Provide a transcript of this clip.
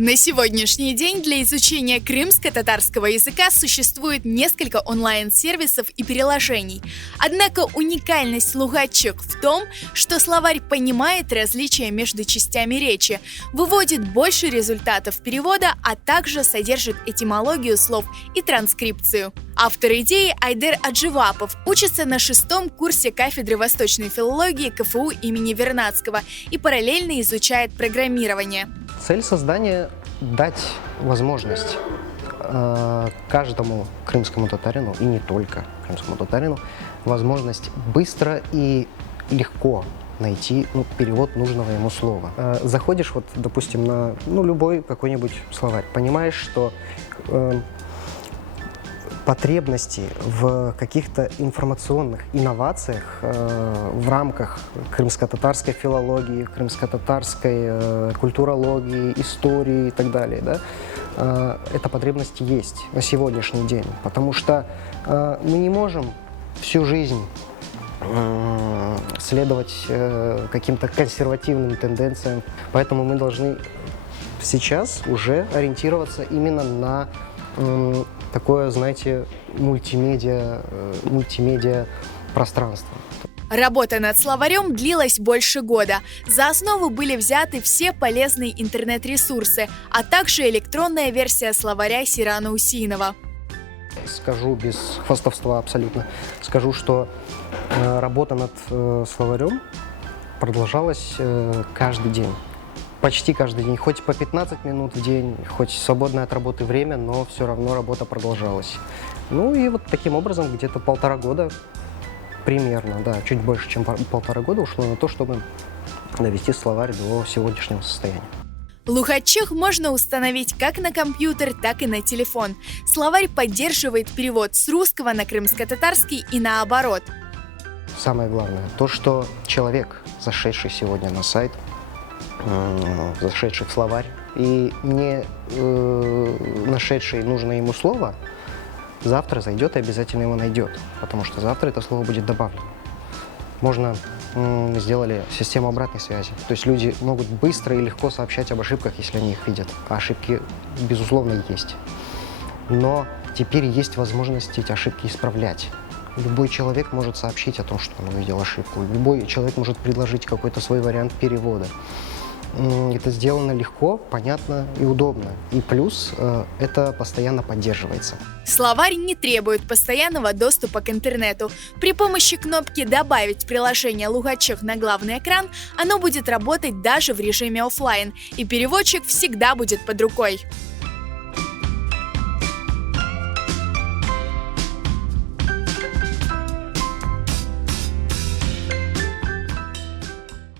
На сегодняшний день для изучения крымско-татарского языка существует несколько онлайн-сервисов и приложений. Однако уникальность «Лугаччык» в том, что словарь понимает различия между частями речи, выводит больше результатов перевода, а также содержит этимологию слов и транскрипцию. Автор идеи Айдер Адживапов учится на 6-м курсе кафедры восточной филологии КФУ имени Вернадского и параллельно изучает программирование. Цель создания – дать возможность каждому крымскому татарину, и не только крымскому татарину, возможность быстро и легко найти перевод нужного ему слова. Заходишь, допустим, на любой какой-нибудь словарь, понимаешь, что потребности в каких-то информационных инновациях в рамках крымско-татарской филологии, крымско-татарской культурологии, истории и так далее, да, эта потребность есть на сегодняшний день, потому что мы не можем всю жизнь следовать каким-то консервативным тенденциям, поэтому мы должны сейчас уже ориентироваться именно на такое, знаете, мультимедиа пространство. Работа над словарем длилась больше года. За основу были взяты все полезные интернет-ресурсы, а также электронная версия словаря Сирана Усинова. Скажу без хвастовства абсолютно. Скажу, что работа над словарем продолжалась каждый день. Почти каждый день, хоть по 15 минут в день, хоть свободное от работы время, но все равно работа продолжалась. И таким образом где-то 1,5 года примерно, да, чуть больше, чем 1,5 года ушло на то, чтобы довести словарь до сегодняшнего состояния. Лугаччык можно установить как на компьютер, так и на телефон. Словарь поддерживает перевод с русского на крымско-татарский и наоборот. Самое главное, то, что человек, зашедший сегодня на сайт, зашедший в словарь и не нашедший нужное ему слово, завтра зайдет и обязательно его найдет, потому что завтра это слово будет добавлено. Сделали систему обратной связи, то есть люди могут быстро и легко сообщать об ошибках, если они их видят. А ошибки, безусловно, есть. Но теперь есть возможность эти ошибки исправлять. Любой человек может сообщить о том, что он увидел ошибку. Любой человек может предложить какой-то свой вариант перевода. Это сделано легко, понятно и удобно. И плюс это постоянно поддерживается. Словарь не требует постоянного доступа к интернету. При помощи кнопки «Добавить приложение Лугаччык на главный экран» оно будет работать даже в режиме офлайн, и переводчик всегда будет под рукой.